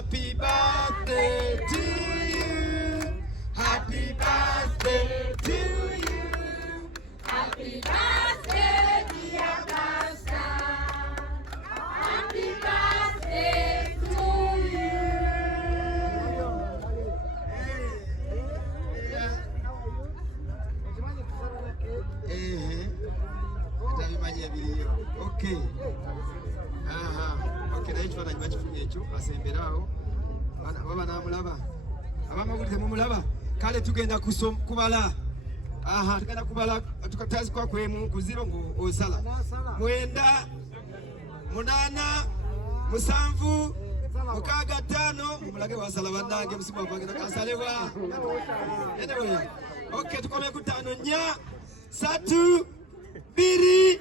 Happy birthday to you. Happy birthday to you. Happy birthday, dear Pastor. Happy birthday to you. Okay. Okay, naye ekifaananyi bakifunye ekyo asemberawo baba namulaba abamawulire mumulaba kale tugenda kubala tugenda kubala tukatazikwa kwemu ku 0 ngo osala 9 8 7 6 5 mumulage wasala bannange musimu wapagenda kasalebwa anyway okay tukome ku 5 4 3 2 1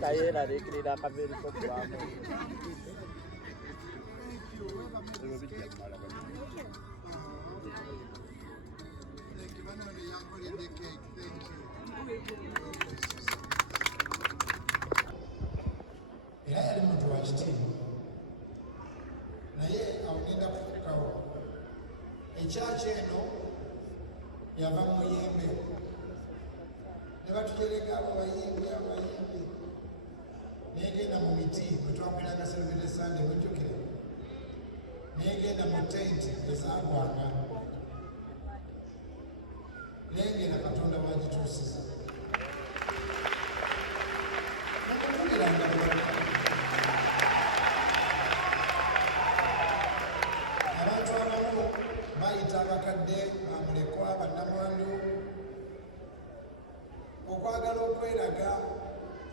Cayeira de criar cabelo popular. Era yali muntu wa kitiibwa naye awugenda kufukawo ekyaki eno yava mu muyimbe ne batugereka abo bayimbi negenda mu miti bwetwakulanga Saturday Sunday mujjukire negenda mu tenti ezagwanga negenda Katonda wagituusiza nakuvugiranga abantu abamu bayita abakadde bamulekwa bannamwandu okwagala okweraga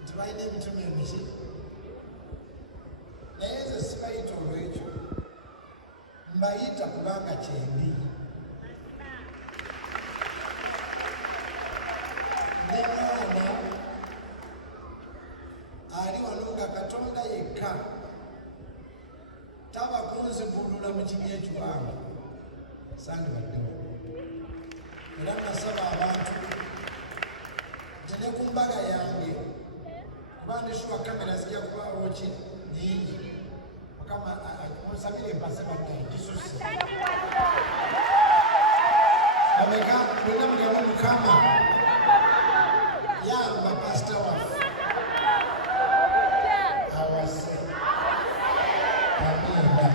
nti balina emitima emiki naye nze sibayita olwekyo mbayita kubanga kyendi ne mwana ali wano nga Katonda yekka taba kunzibulula mu kibi ekiwanvu sandibaddewo era nasaba abantu nti ne ku mbaga yange kuba ndishuwa kamera zijja kubaawo ki nyingi mukama munsabire empase bannaye gisusse ameka mulina mugambo mukama yamba pasita waffe awase amina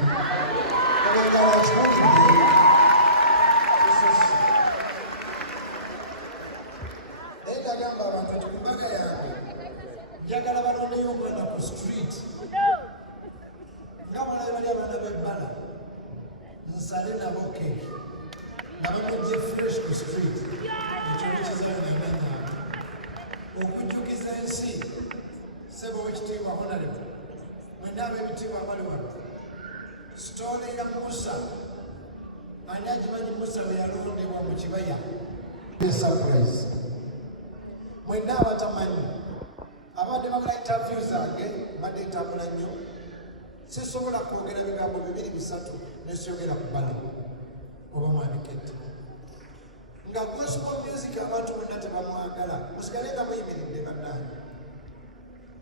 ndagamba abantu nti ku mbaga yange njagala balondeyo okwenda ku street nga balabe bali abaana b'ebbala nsale nabo keke nabamujje fresh ku street ekyokizayo namenyanga okujjukiza ensi sebo wekitiibwa honarebo mwenda ab'ebitiibwa abali wano sitole ya Musa ani agimanyi Musa bwe yalondebwa mu kibaya surprise mwenda abatamanyi abadde bagala interview zange badde ntambula nnyo sisobola kwogera bigambo 2-3 nesiyogera ku balo oba mwabikette nga gospel music abantu bonna tebamwagala musigale nga muyimiridde bannange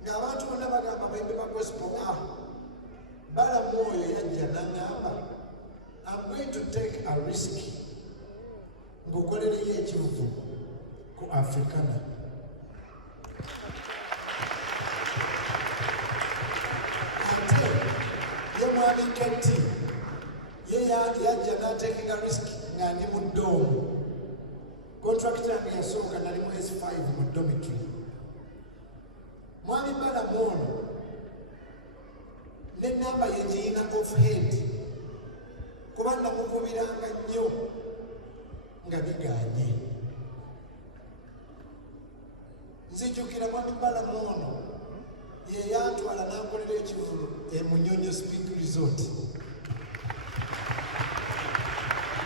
ng'abantu bonna bagamba bayimbi ba gospel bala mwoyo yajja n'angamba I'm going to take a risk ng'okolereyo ekiruvu ku Africana ate ye mwami Ketti ye yajja n'atekinga risk nga ndi mu ddoomu contract yange yasooka nali mu S5 mu dormitory mwami bala mwono n'ennamba ye giyina off head kuba namukubiranga nnyo nga biganye nzijukira mwami bala mwono ye yantwala n'ankolera ekivulu emunyonyo speak resort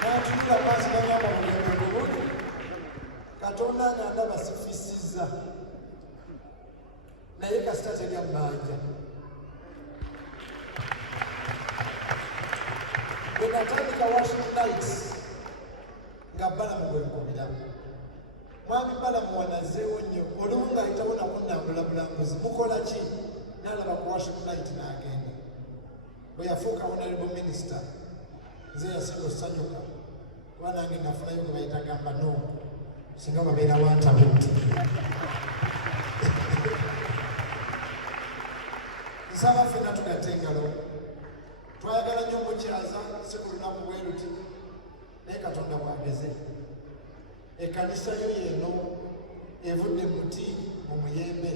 n'atunula maasi nagamba mulembe bulungi Katonda nga ndaba sifisizza naye kasita terya bbanja flights nga Balamu bwe bikubiramu. Mwami Balamu wanazeewo nnyo olumu ng'ayitawo nakunnambula bulambuzi mukola ki? N'alaba ku worship night n'agenda. Bwe yafuuka honorable minister nze yasinga okusanyuka kuba nange nafunayo gwe bayita gamba no singa babeera wantabuti. Nsaba ffenna tugatte engalo. Twayagala nnyo omukyaza si ku lunaku bwe luti naye Katonda bw'ageze. Ekkanisa yo yeno evudde muti mu muyembe.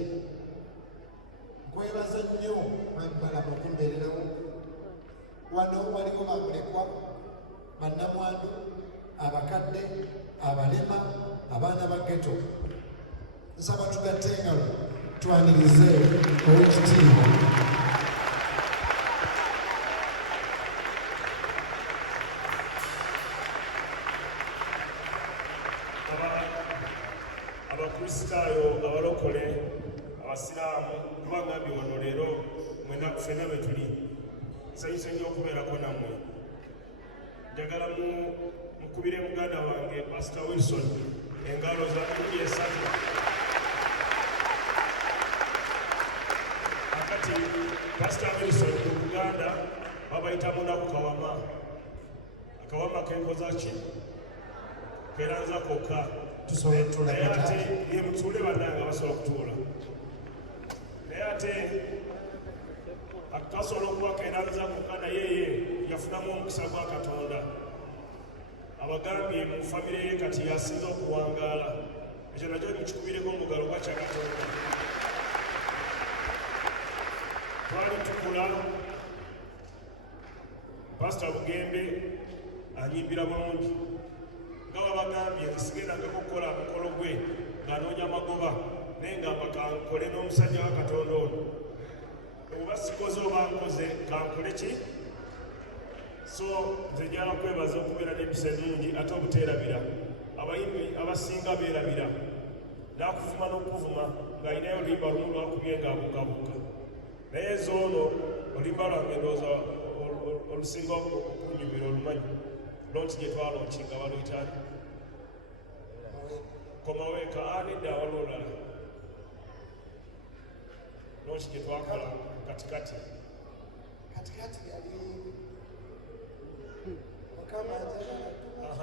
Nkwebaza nnyo Mwami Balamu okumbeererawo. Wano waliwo bamulekwa, bannamwandu, abakadde, abalema, abaana ba ghetto. Nsaba tugatte engalo twanirize ow'ekitiibwa. Abakristaayo, abalokole, abasiraamu, tubagambye wano leero mwena ffenna bwe tuli. Nsanyuse nnyo okubeerako nammwe. Njagala mukubire muganda wange Pastor Wilson engalo za kumi esatu. Akati Pastor Wilson mu Buganda babayita munaku kawama. Akawama kenkoza ki? Keranza kokka. Naye ate ye mutuule bannange abasobola okutuula. Naye ate akasobola okuba keranza kokka naye ye yafunamu omukisa gwa Katonda. Abagambye mu famire ye kati yasinza okuwangaala. Ekyo nakyo mukikubireko omugalo gwa kya Katonda. Twali tukula Pastor Bugembe anyimbira bulungi. Nga babagambye nsigendangako okukola mukolo gwe ng'anoonya magoba naye ngamba kankole n'omusajja wa Katonda ono. Oba sikoze oba nkoze kankole ki? So nze njala kwebaza okubeera n'empisa ennungi ate obuteerabira. Abayimbi abasinga beerabira. N'akuvuma n'okuvuma ng'alinayo oluyimba lumu lwakubye ng'abuukabuuka. Naye zoono oluyimba lwange ndowooza olusinga okunyumira olumanyi. Lonti gye twalonkinga baluyitani. Komaweka anedda waliwo olulala. Lonti gye twakola katikati. Katikati yali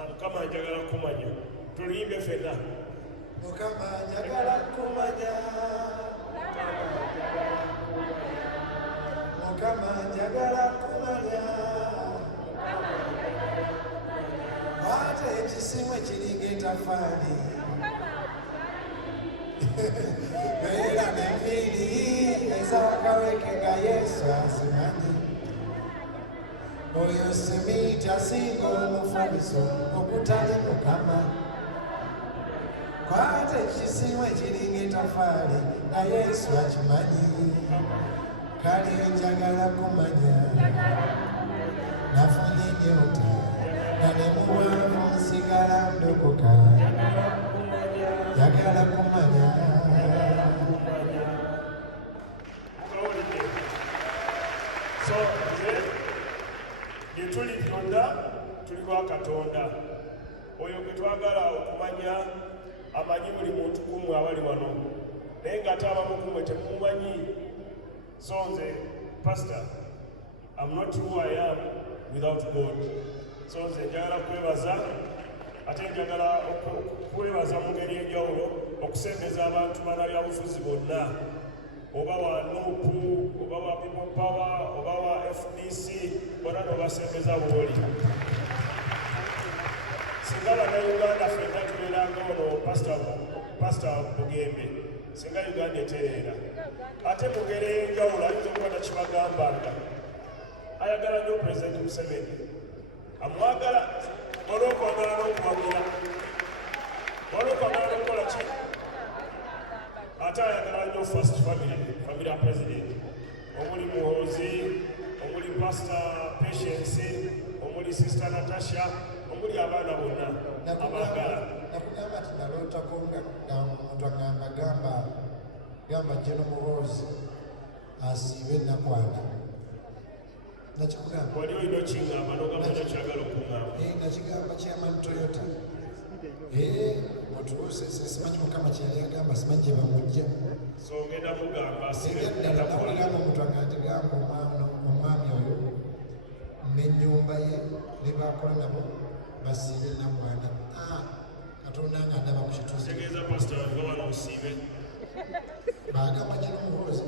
Mukama njagala kumanya. Tuluyimbe ffenna. Mukama njagala kumanya. Mukama njagala kumanya. Ate ekisimu ekiringa etafaali. Beera n'enviiri ez'akaweke nga Yesu azimanyi. Oyo simiiti asinga omufaliso okutali Mukama. Kwate ekisimu ekiringa etafaali nga Yesu akimanyi. Kale njagala kumanya. Nafunye ennyota nga ne muwanvu nsigala ndokoka. Njagala kumanya. So nze gye tuli byonna tuli kwa Katonda. Oyo gwe twagala okumanya amanyi buli muntu kumwe abali wano. Naye ng'ate abamu kumwe temumumanyi. So nze Pastor, I'm not who I am without God. So nze njagala kwebaza ate njagala okwebaza mu ngeri enjawulo okusembeza abantu bannabyabufuzi bonna. Oba wa NUPU, oba wa People Power, oba wa FDC, bonna n'obasembeza bw'oli. Singa bannayuganda ffenna tubeeranga ono Pastor Bugembe, singa Uganda etereera. Ate mu ngeri ey'enjawulo ayinza okuba takibagambanga. Ayagala nnyo President Museveni. Amwagala olw'okwagala n'okuwagira. Olw'okwagala n'okukola ki? Ate ayagala nnyo first family ya President. Omuli Muhoozi, omuli Pastor Patience, omuli Sister Natasha, omuli abaana bonna abaagala. Nakugamba nti nalootako nga omuntu agamba gamba General Muhoozi asiibe Nakwana. nakikugamba wali olina okingamba n'ogamba kyokyagala okuŋŋamba. nakigamba Chairman Toyota mutuuse simanyi mukama kyeyali agamba simanyi gye bamujja So ngenda kugamba ddala nakuligamba omuntu wange nti gamba omwami oyo n'ennyumba ye ne bakola nabo basiibe nabwana Katonda nga ndaba ku kituuzi tegeeza pasita wanga wano omusiibe bagamba kino muhoozi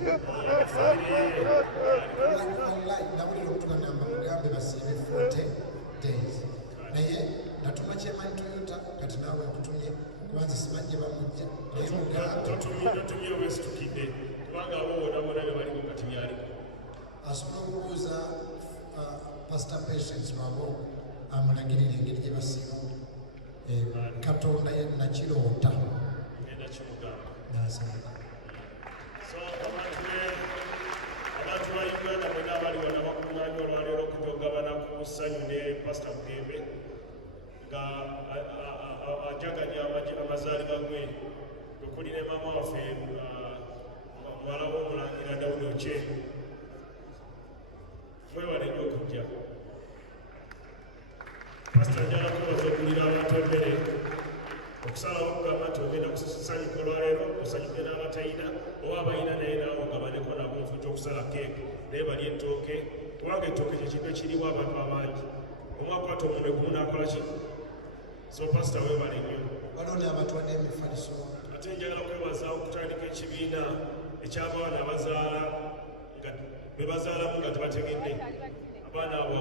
nawulira omuntu gagamba mugambe basiibe 40 days naye natuma Chairman Toyota kati naawe akutumye kubanza simanyi gye bamujja naye mugambe totumye obwesitukidde kubanga abo bonabona be balimu kati byaliko asobola okubuuza Pastor Patience Lwabo amulagirira engeri gye basiiba Katonda ye nakiroota ngenda kimugamba. nasanga So abantu ba Uganda mwena abali wano bakuŋŋaanya olwaleero okutogabana ku ssanyu ne Pastor Bugembe nga ajaganya amazaalibwa gwe okuli ne maama waffe muwala w'omulangira Dawudi Okyee mwewale nnyo okujja. Pastor njala kubaza okulira abantu emmere okusalawo okugamba nti ogenda kusanyuka olwaleero osanyuke n'abatalina oba abalina naye naawe ogabaneko nabo nfuuti okusala keeke naye bali ettooke kubanga ettooke kye kintu ekiriwo abantu abangi omwakwata omunwe gumu n'akola ki. So pastor weebale nnyo. waliwo abatwadde emifaliso ate njagala kwebaza okutandika ekibiina eky'abaana abazaala nga be bazaalamu nga tebategedde abaana abo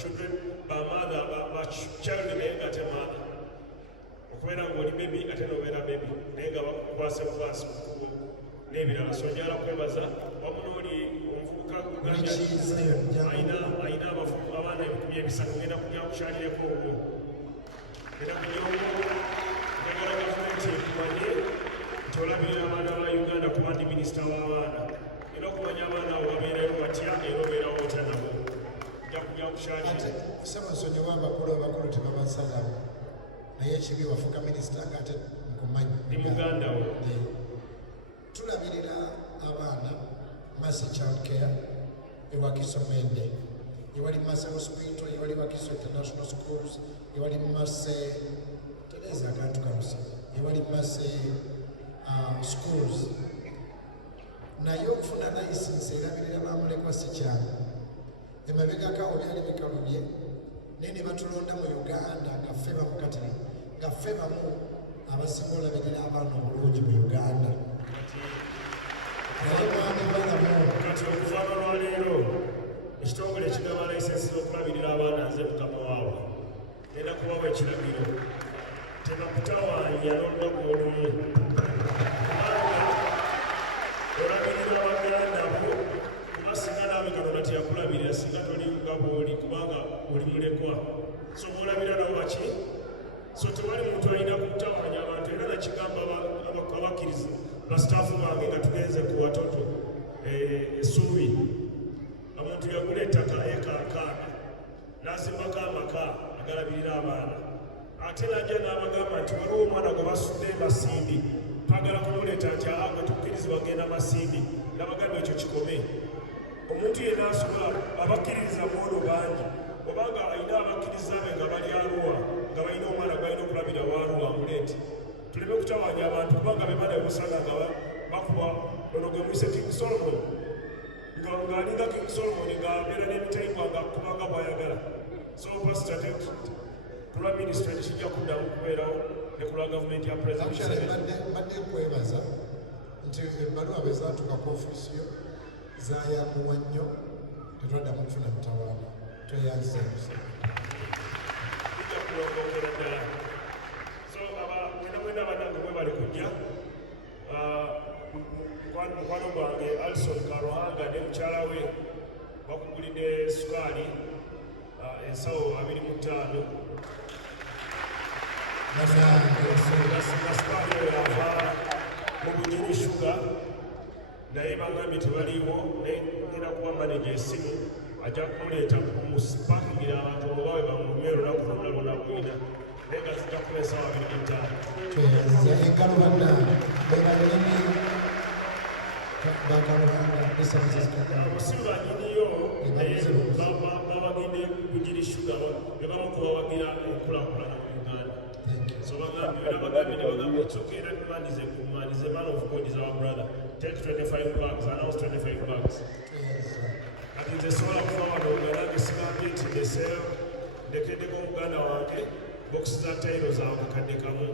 children bamaatha child naye nga temaatha okubeera ngaoli bebi ate nobeera bebi naye nga bakukwase bukwasi kukubo n'ebirala. So njagala kwebaza wamu n'oli omuvubuka alina abaana 300 ngenda kujja kukyalireko obwo era kunyongo njagala gavumenti ekumanye nti olabirira abaana ba Uganda kuba ndi minisita w'abaana era okumanya abaana abo babeerayo batya era obeerawo otya nabo nja kujja kukyalira. Ssaabasonyiwa abakulu tebabasalawo naye ekibi wafuuka minisita nga ate nkumanyi ndi muganda wo. Tulabirira abaana Mercy Child Care ewa Kisomende ewali Mercy Hospital ewali Wakiso International Schools ewali Mercy Tereza akantu kamusa ewali Mercy Schools naye okufuna layisinsi erabirira bamulekwa si kyangu emabegakawo byali bikalubye naye ne batulonda mu Uganda nga ffe bamukatira nga ffe bamu abasinga olabirira abaana obulungi mu Uganda naye mwami balamu kati okuvaana olwaleero ekitongole ekigaba layisensi z'okulabirira abaana nze mukama waabwe genda kubawa ekiragiro tebakutawaanya n'olunaku olumu olabirira baganda bo kuba singa naawe Katonda teyakulabirira singa toli nga bw'oli kubanga oli mulekwa so boolabira nabo baki so tewali muntu alina kutawaanya abantu era nakigamba abakkiriza basitaafu bange nga tugenze ku watoto essuubi omuntu yagula ettaka eka 6 n'azimbako amaka agalabirira abaana ate najja n'abagamba nti waliwo omwana gwe basudde Masindi twagala kumuleeta nti gwe tukkirizibwa genda Masindi nabagamba ekyo kikome. Omuntu yenna asobola abakkiririza mwono bangi obanga alina abakkiriza be nga bali Arua nga balina omwana gwalina okulabira wa Arua amuleete tuleme kutawaanya abantu kubanga bemala ebusaga nga bakuba ono gwe muyise King Solomon ng'alinga King Solomon ng'abeera n'ebitayibwa nga kubanga bw'ayagala. So pastor kulwa ministry tekijja kuddamu kubeerawo ne kulwa gavumenti ya president badde kwebaza nti ebbaluwa bwe zaatuuka ku ofiisiyo zaayanguwa nnyo tetwaddamu kufuna mutawaana tweyanze ijja kulongokera ddala. So mwena bannange mwe bali kujja mukwano gwange Alison Karuhanga ne mukyala we bakugulidde sukaali ensawo 25 sukaali oyo ava mu Bujiri Sugar naye bagambye tebaliiwo naye ngenda kuba maneja esimu ajja kumuleeta kumupakingira abantu oba we bamulumye olunaku lwonna lwonna bwina naye nga zijja kuba essaawa 25. tweyanze engalo bannange bebalemi bakaluhanga esamiza omusiba nyiniyo babagende kugiri shuga bebamukuba wagira enkulaakulana mu Uganda. So bagambye it's okay, let me man is a man of God, is our brother. Take 25 bucks, announce 25 bucks. Kati nze sobola kuva wano nga nsigambye nti ndeseeyo ndekeddeko omuganda wange bokisi za tayiro zaawe kakadde kamu.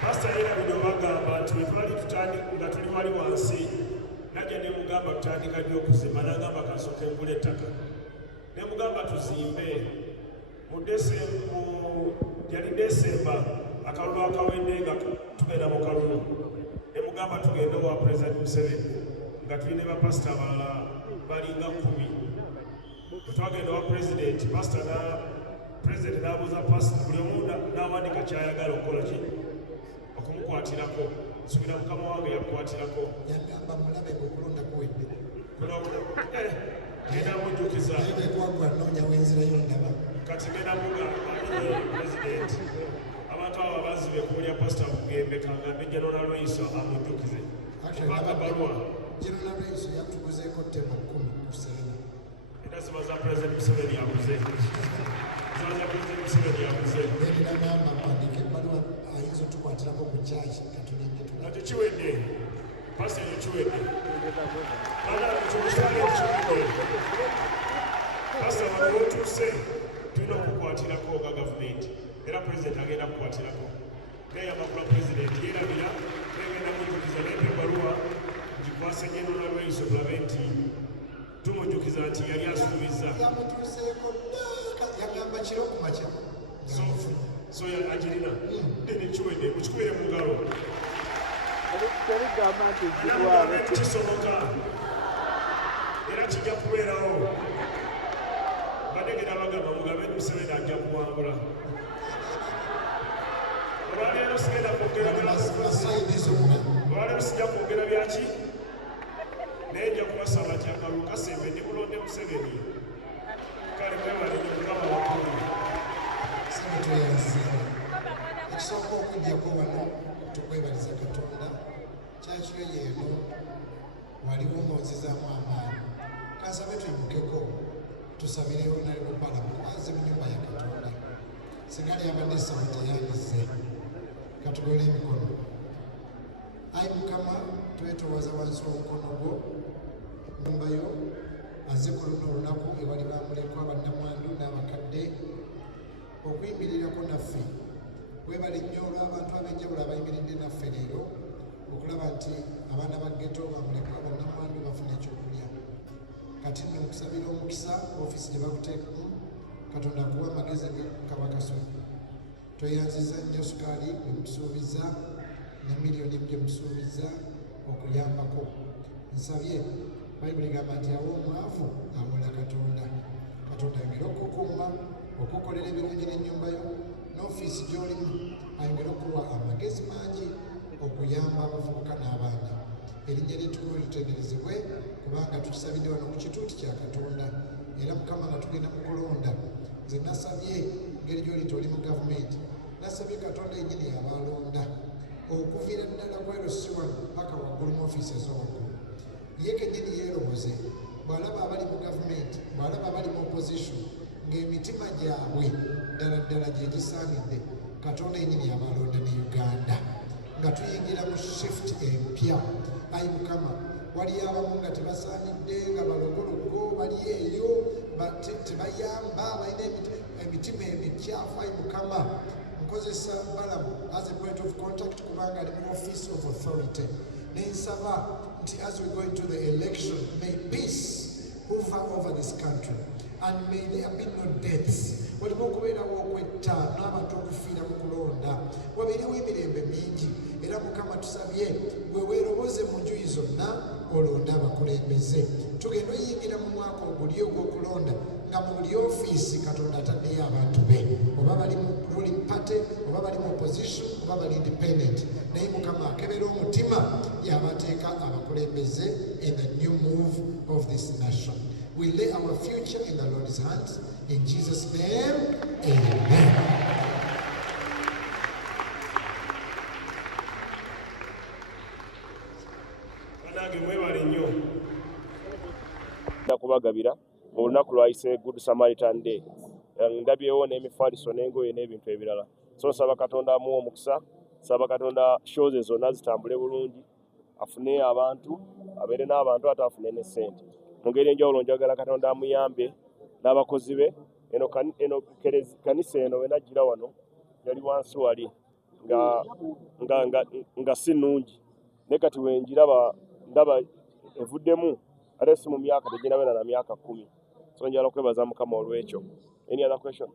Pastor era bino bagamba nti bwe twali nga tuli wali wansi najja ne mugamba tutandika nnyo okuzimba n'agamba kansooke ngula ettaka. Ne mugamba tuzimbe yali Desemba akalulu akawedde nga tugenda mu kalulu. Ne mugamba tugende wa President Museveni nga tuli ne bapasita abalala balinga 10. Bwe twagenda wa President n'abuuza pasita buli omu n'awandika kyayagala okukola ki okumukwatirako. Nsubira mukama wange yakukwatirako yagamba mulabe okulonda kuwedde genda mujjukiza ekwagwa noonya wenzirayo ndaba kati genda mugamba President abantu abo abazibe kuwulya pasita kugembe kangambe General Loiso amujjukize kubanga baluwa General Loiso yatuguzeeko ttema 10 ku Serena era ziba za President Museveni yaguze nagamba mwandika ebbaluwa ayinza otukwatirako ku kyaki katulinde nate kiwedde pasita ekyo kiwedde kiwedde pasita bano otuuse tulina okukwatirako ga gavumenti era President agenda kukwatirako neyamakula President yerabira negenda mujjukiza nepa ebbaluwa ngikwase General Loiso tulabe nti tumujjukiza nti yali asuubiza yamutuuseeko yagamba kiro ku makya so agirina nene kiwedde mukikubire mu ngalo kisoboka era kijja kubeerawo badegera bagamba mugambe Museveni ajja kuwangula olwaleero sigenda olwaleero sijja kwogera byaki naye nja kubasaba nti akalulu kasembe ndi mulonde Museveni kale kwebalinye mukama wakkulu ekisooka okujjako wano tukwebaliza Katonda kyakiro yeeno waliwo ng'ozizaamu amaanyi kasabe tuyimukeko tusabire Honorable Parliament aze mu nnyumba ya Katonda singa lyabadde essaba teyandize katugole emikono. Ayi Mukama twetoowaza wansi w'omukono gwo nnyumba yo aze ku luno olunaku ewali bamulekwa bannamwandu n'abakadde okuyimirirako naffe. Webale nnyo olw'abantu ab'enjawulo abayimiridde naffe leero okulaba nti abaana ba ghetto bamulekwa bannamwandu bafuna ekyokulya. Kati nno nkusabira omukisa ofiisi gye bakuteekamu Katonda akuwa amagezi kabakasomi. Tweyanziza nnyo sukaali gwe mutusuubiza ne miliyoni gye mutusuubiza okuyambako. Nsabye Bayibuli egamba nti awa omwavu awola Katonda. Katonda ayongere okukuuma okukolera ebirungi n'ennyumba yo n'ofiisi gy'olimu ayongere okuwa amagezi mangi okuyamba abavubuka n'abaana. Erinnya ly'ettulu litenderezebwe kubanga tukisabidde wano ku kituuti kya Katonda era Mukama nga tugenda mu kulonda. Nze nasabye ngeri gy'oli nti oli mu gavumenti, nasabye Katonda yennyini yabalonda okuviira ddala ku LC1 paka waggulu mu ofiisi ez'owaggulu. Ye kennyini yeeroboze bw'alaba abali mu gavumenti, bw'alaba abali mu opposition ng'emitima gyabwe ddala ddala gye gisaanidde, Katonda yennyini yabalonda ne Uganda nga tuyingira mu shift empya. Ayi Mukama, waliyo abamu nga tebasaanidde nga balogologo bali eyo tebayamba balina emitima emikyafu. Ayi Mukama, nkozesa Balamu as a point of contact kubanga ali mu office of authority. Nensaba nti as we go into the election, may peace hover over this country and may there be no deaths. Waliwo okubeerawo okwetta n'abantu okufiira mu kulonda, wabeerewo emirembe mingi. Era Mukama tusabye gwe weeroboze mu njuyi zonna olonda abakulembeze. Tugenda oyingira mu mwaka oguli ogw'okulonda nga mu buli ofiisi Katonda ataddeyo abantu be, oba bali mu ruling party, oba bali mu opposition, oba bali independent. Naye Mukama akebera omutima y'abateeka abakulembeze in the new move of this nation. We lay our future in the Lord's hands. In Jesus' name, amen. kubagabira mu lunaku lwayise Good Samaritan Day. Ndabyewo n'emifaliso n'engoye n'ebintu ebirala. So nsaba Katonda amuwe omukisa, nsaba Katonda shows zonna zitambule bulungi, afune abantu, abeere n'abantu ate afune ne ssente. Mu ngeri enjawulo njagala Katonda amuyambe n'abakozi be. Eno kanisa eno we najjira wano yali wansi wali nga si nnungi, naye kati wenjiraba ndaba evuddemu ate si mu myaka teginabeera na myaka 10. So njala kwebaza Mukama olw'ekyo. Any other question?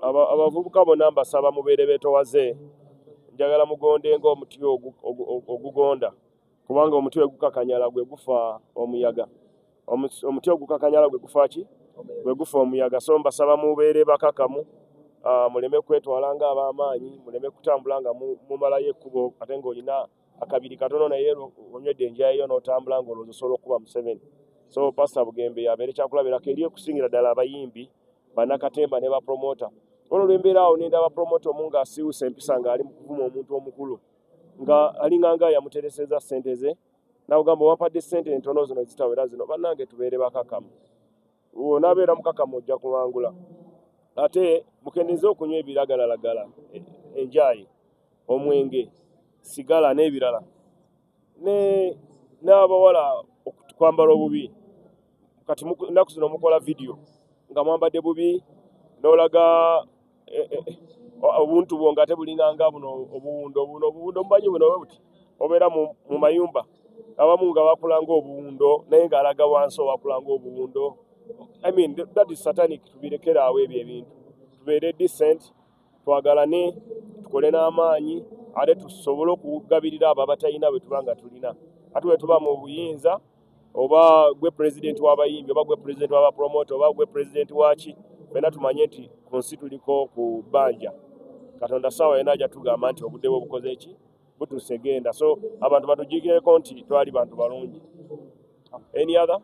Abavubuka bonna mbasaba mubeere beetowaze, njagala mugonde ng'omuti ogugonda, kubanga omuti ogukakanyala gwe gufa omuyaga. Omuti ogukakanyala gwe gufa ki? Gwe gufa omuyaga. So mbasaba mubeere bakakamu, muleme kwetwala ng'ab'amaanyi, muleme kutambula nga mumalayo ekkubo ate ng'olina akabiri katono naye onywedde enjayo n'otambula ng'olowooza osobola okuba Museveni. So Pastor Bugembe yabeere kyakulabirako eri okusingira ddala abayimbi bannakatemba ne bapromota. Olwo lw'embeera awo nenda abapromota omu ng'asiiwusa empisa ng'ali mu kuvuma omuntu omukulu nga alinganga yamutereseza ssente ze n'agamba wampadde ssente entono zino ezitawera zino, bannange tubeere bakakamu. Onaabeera mukakamu ojja kuwangula. Ate mukendeze okunywa ebiragalalagala, enjayi, omwenge, sigala n'ebirala, n'abawala kwambala obubi. Kati ennaku zino mukola video nga mwambadde bubi n'olaga obuntu bwo nga tebulinganga buno obuwundo mumanyi buno buti obeera mu mayumba abamu nga bakulanga obuwundo naye ng'alaga wansi owakulanga obuwundo. I mean that is satanic. Tubirekera awo ebyo ebintu, tubeere decent, twagalane, tukole n'amaanyi ate tusobole okugabirira abo abatalina bwe tuba nga tulina. Ate bwe tuba mu buyinza, oba gwe president w'abayimbi, oba gwe president w'abapromota, oba gwe president waki, ffenna tumanye nti ku nsi tuliko ku bbanja. Katonda ssaawa yena ajja tugamba nti obudde bwe bukoze ki? Butusegenda. So abantu batujjukireko nti twali bantu balungi. Any other?